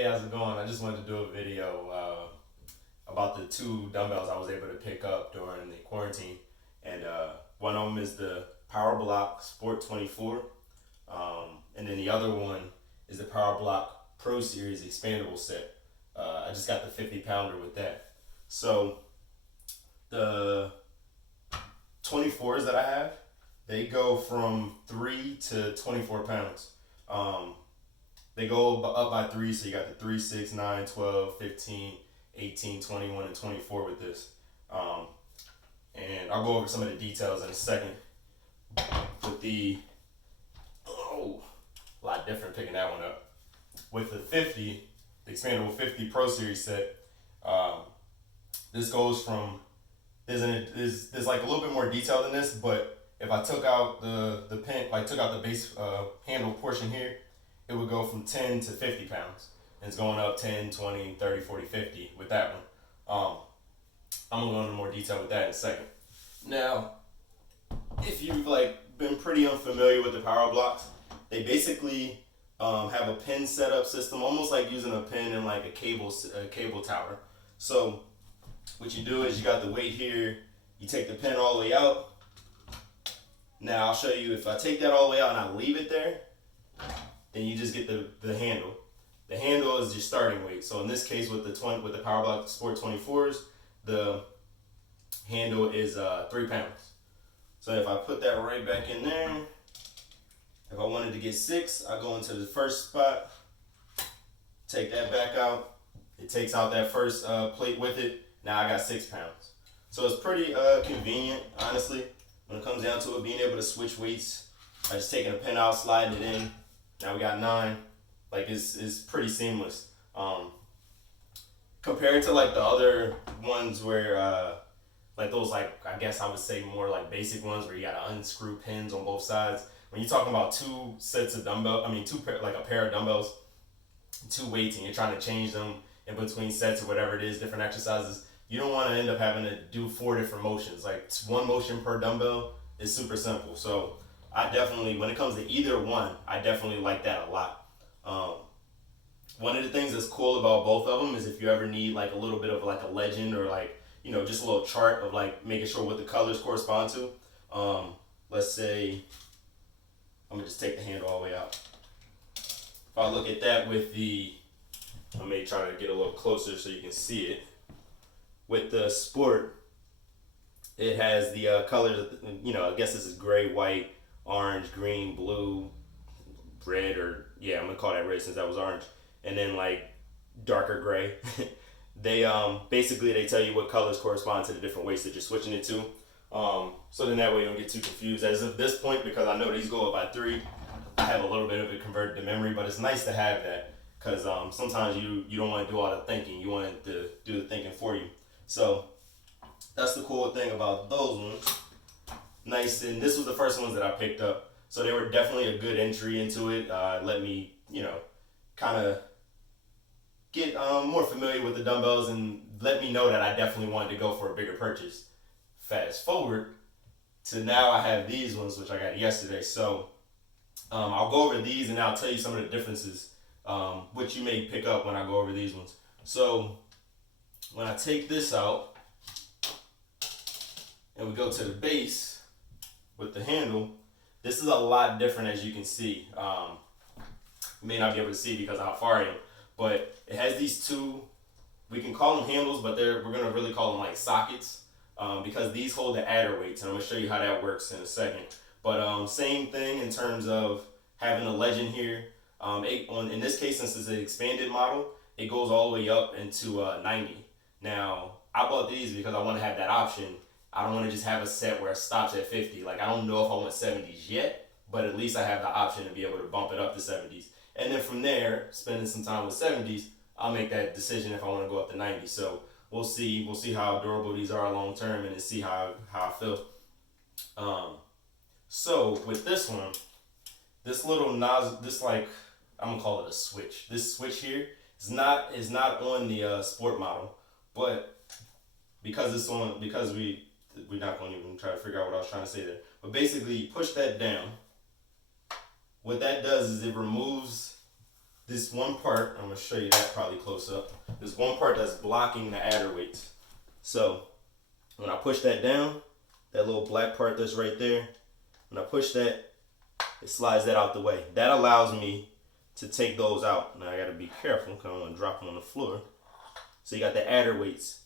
Hey, how's it going? I just wanted to do a video about the two dumbbells I was able to pick up during the quarantine. And one of them is the Powerblock Sport 24. And then the other one is the Powerblock Pro Series expandable set. I just got the 50 pounder with that. So the 24s that I have, they go from 3 to 24 pounds. They go up by 3, so you got the 3, 6, 9, 12, 15, 18, 21, and 24 with this. And I'll go over some of the details in a second. With the, a lot different picking that one up. With the 50, the expandable 50 Pro Series set, this goes from, there's like a little bit more detail than this, but if I took out the pin, like took out the base handle portion here, it would go from 10 to 50 pounds. And it's going up 10, 20, 30, 40, 50 with that one. I'm gonna go into more detail with that in a second. Now, if you've been pretty unfamiliar with the power blocks, they basically have a pin setup system, almost like using a pin in like a cable tower. So what you do is you got the weight here, you take the pin all the way out. Now I'll show you, if I take that all the way out and I leave it there, then you just get the handle. The handle is your starting weight. So in this case with the Powerblock Sport 24s, the handle is 3 pounds. So if I put that right back in there, if I wanted to get 6, I go into the first spot, take that back out. It takes out that first plate with it. Now I got 6 pounds. So it's pretty convenient, honestly, when it comes down to it, being able to switch weights by just taking a pin out, sliding it in. Now we got 9. It's pretty seamless. Compared to like the other ones where like those, like, I guess I would say more like basic ones where you gotta unscrew pins on both sides. When you're talking about two sets of dumbbell, I mean like a pair of dumbbells, 2 weights, and you're trying to change them in between sets or whatever it is, different exercises, you don't want to end up having to do 4 different motions. Like 1 motion per dumbbell is super simple. So I definitely, when it comes to either one, I definitely like that a lot. One of the things that's cool about both of them is if you ever need like a little bit of like a legend or like, just a little chart of like making sure what the colors correspond to. Let's say, I'm gonna just take the handle all the way out. If I look at that with I may try to get a little closer so you can see it. With the Sport, it has the colors, I guess this is gray, white, orange, green, blue, red, or yeah, I'm gonna call that red since that was orange, and then like darker gray. They basically they tell you what colors correspond to the different weights that you're switching it to. So then that way you don't get too confused. As of this point, because I know these go up by 3, I have a little bit of it converted to memory, but it's nice to have that because sometimes you don't want to do all the thinking. You want it to do the thinking for you. So that's the cool thing about those ones. Nice, and this was the first ones that I picked up. So they were definitely a good entry into it. Let me, kind of get more familiar with the dumbbells and let me know that I definitely wanted to go for a bigger purchase. Fast forward to now I have these ones, which I got yesterday. So I'll go over these and I'll tell you some of the differences, which you may pick up when I go over these ones. So when I take this out and we go to the base with the handle, this is a lot different, as you can see. You may not be able to see because of how far I am, but it has these 2, we can call them handles, but we're going to really call them like sockets, because these hold the adder weights, and I'm going to show you how that works in a second. But same thing in terms of having a legend here. In this case, since it's an expanded model, it goes all the way up into 90. Now, I bought these because I want to have that option. I don't want to just have a set where it stops at 50. Like, I don't know if I want 70s yet, but at least I have the option to be able to bump it up to 70s. And then from there, spending some time with 70s, I'll make that decision if I want to go up to 90. So we'll see how durable these are long term and then see how I feel. So with this one, this little nozzle, I'm gonna call it a switch. This switch here is not on the Sport model, but because we're not going to even try to figure out what I was trying to say there. But basically, you push that down. What that does is it removes this one part, I'm gonna show you that probably close up. There's one part that's blocking the adder weights. So when I push that down, that little black part that's right there, when I push that, it slides that out the way. That allows me to take those out. Now I gotta be careful because I don't want to drop them on the floor. So you got the adder weights.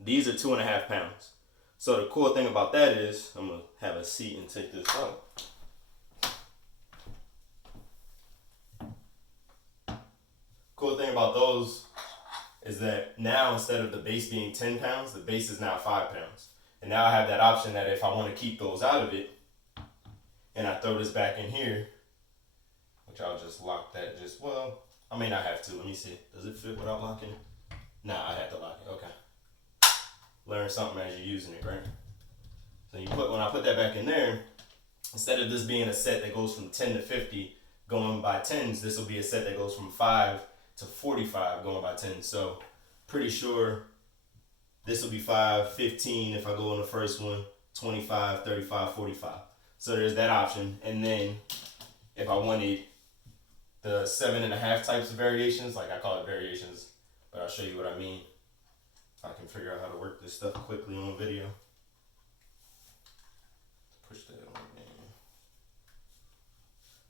These are 2.5 pounds. So the cool thing about that is, I'm gonna have a seat and take this out. Cool thing about those is that now instead of the base being 10 pounds, the base is now 5 pounds. And now I have that option that if I want to keep those out of it, and I throw this back in here, which I'll just lock that well, I may not have to. Let me see. Does it fit without locking it? Nah, I have to lock it. Okay. Learn something as you're using it, right? So when I put that back in there, instead of this being a set that goes from 10 to 50 going by 10s, this will be a set that goes from 5 to 45 going by 10. So pretty sure this will be 5, 15 if I go on the first one, 25, 35, 45. So there's that option. And then if I wanted the 7.5 types of variations, like I call it variations, but I'll show you what I mean. I can figure out how to work this stuff quickly on video. Push that on in.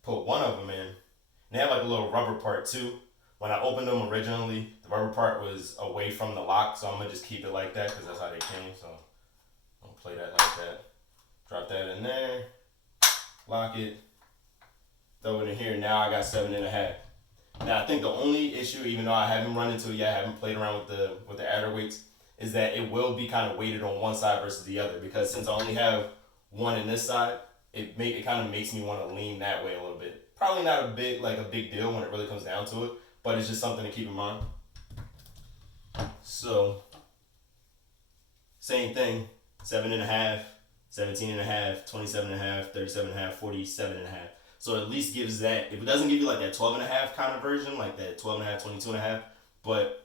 Put one of them in. And they have like a little rubber part too. When I opened them originally, the rubber part was away from the lock, so I'm gonna just keep it like that because that's how they came. So I'm gonna play that like that. Drop that in there, lock it, throw it in here. Now I got 7.5. Now I think the only issue, even though I haven't run into it yet, I haven't played around with the adder weights, is that it will be kind of weighted on one side versus the other, because since I only have one in this side, it kind of makes me want to lean that way a little bit. Probably not a big deal when it really comes down to it, but it's just something to keep in mind. So same thing, 7.5, 17.5, 27.5, 37.5, 47.5. So it at least gives that, if it doesn't give you like that 12.5 kind of version, like that 12.5, 22.5, but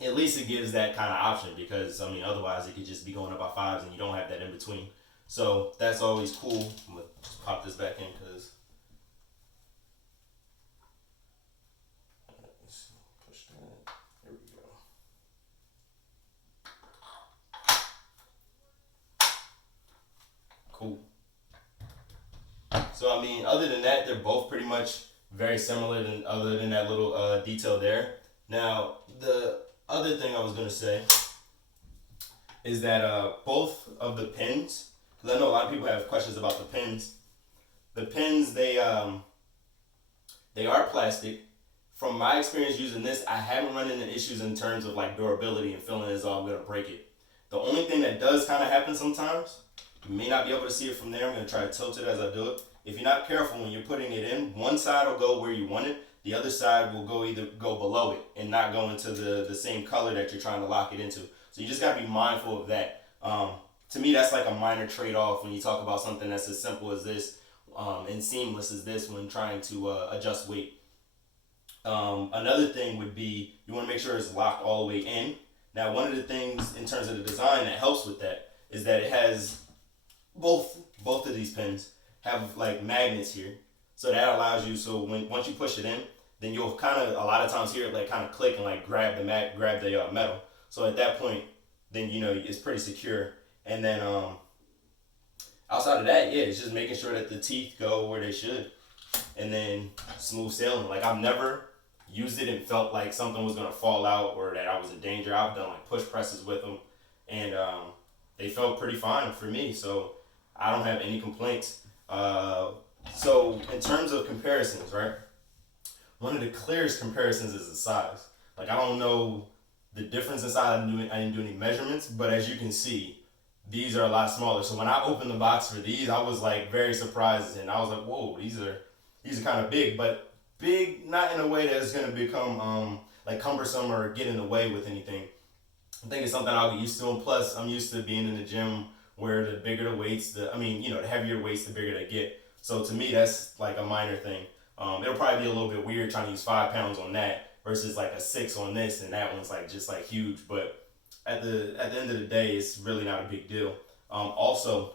at least it gives that kind of option, because I mean, otherwise it could just be going up by 5s and you don't have that in between. So that's always cool. I'm gonna just pop this back in because push that. There we go. Cool. So I mean, other than that, they're both pretty much very similar, other than that little detail there. Now, the other thing I was gonna say is that both of the pins, because I know a lot of people have questions about the pins. The pins, they are plastic. From my experience using this, I haven't run into issues in terms of like durability and feeling as though I'm gonna break it. The only thing that does kind of happen sometimes, you may not be able to see it from there. I'm gonna try to tilt it as I do it. If you're not careful when you're putting it in, one side will go where you want it. The other side will go below it and not go into the same color that you're trying to lock it into. So you just gotta be mindful of that. To me, that's like a minor trade-off when you talk about something that's as simple as this and seamless as this when trying to adjust weight. Another thing would be you want to make sure it's locked all the way in. Now, one of the things in terms of the design that helps with that is that it has both of these pins have like magnets here, so that allows you, so once you push it in, then you'll kind of a lot of times hear it like kind of click and like grab the metal. So at that point, then you know it's pretty secure. And then outside of that, yeah, it's just making sure that the teeth go where they should, and then smooth sailing. Like I've never used it and felt like something was gonna fall out or that I was in danger. I've done like push presses with them, and they felt pretty fine for me. So I don't have any complaints. So in terms of comparisons, right? One of the clearest comparisons is the size. Like I don't know the difference in size. I didn't do any measurements, but as you can see, these are a lot smaller. So when I opened the box for these, I was like very surprised, and I was like, whoa, these are kind of big, but big not in a way that's gonna become like cumbersome or get in the way with anything. I think it's something I'll get used to, and plus I'm used to being in the gym where the bigger the weights, the heavier weights, the bigger they get. So to me, that's like a minor thing. It'll probably be a little bit weird trying to use 5 pounds on that versus like a 6 on this, and that one's like just like huge. But at the end of the day, it's really not a big deal. Also,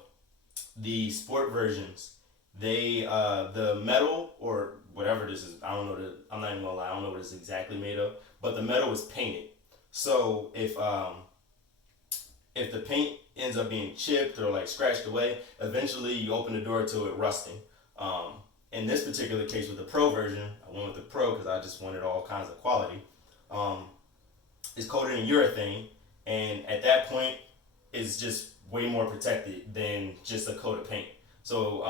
the sport versions, they the metal or whatever this is. I don't know I'm not even gonna lie. I don't know what it's exactly made of, but the metal is painted. So if the paint ends up being chipped or like scratched away, eventually you open the door to it rusting. Um, in this particular case with the Pro version, I went with the Pro because I just wanted all kinds of quality. Um, it's coated in urethane, and at that point, it's just way more protected than just a coat of paint. So,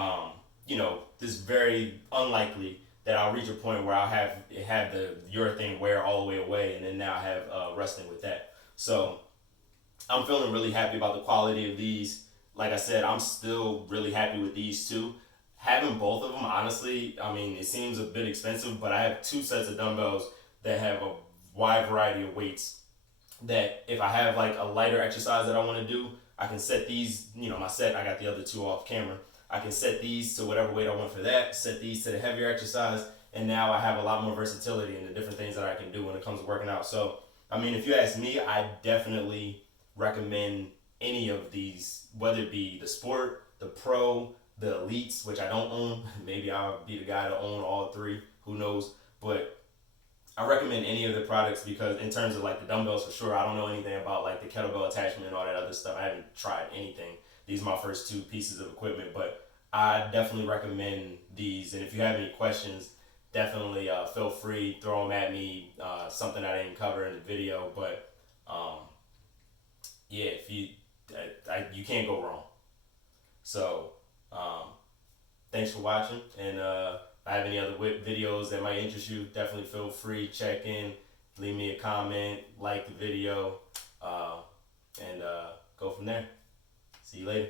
it's very unlikely that I'll reach a point where I'll have the urethane wear all the way away, and then now I have rusting with that. So, I'm feeling really happy about the quality of these. Like I said, I'm still really happy with these two. Having both of them, honestly, I mean, it seems a bit expensive, but I have two sets of dumbbells that have a wide variety of weights. That if I have like a lighter exercise that I want to do, I can set these, my set, I got the other two off camera. I can set these to whatever weight I want for that, set these to the heavier exercise, and now I have a lot more versatility in the different things that I can do when it comes to working out. So, I mean, if you ask me, I definitely recommend any of these, whether it be the Sport, the Pro, the Elites, which I don't own. Maybe I'll be the guy to own all three. Who knows? But I recommend any of the products because in terms of like the dumbbells for sure, I don't know anything about like the kettlebell attachment and all that other stuff. I haven't tried anything. These are my first two pieces of equipment, but I definitely recommend these. And if you have any questions, definitely feel free, throw them at me. Something I didn't cover in the video, but yeah, if you can't go wrong. So thanks for watching, and if I have any other videos that might interest you, definitely feel free, check in, leave me a comment, like the video, and go from there. See you later.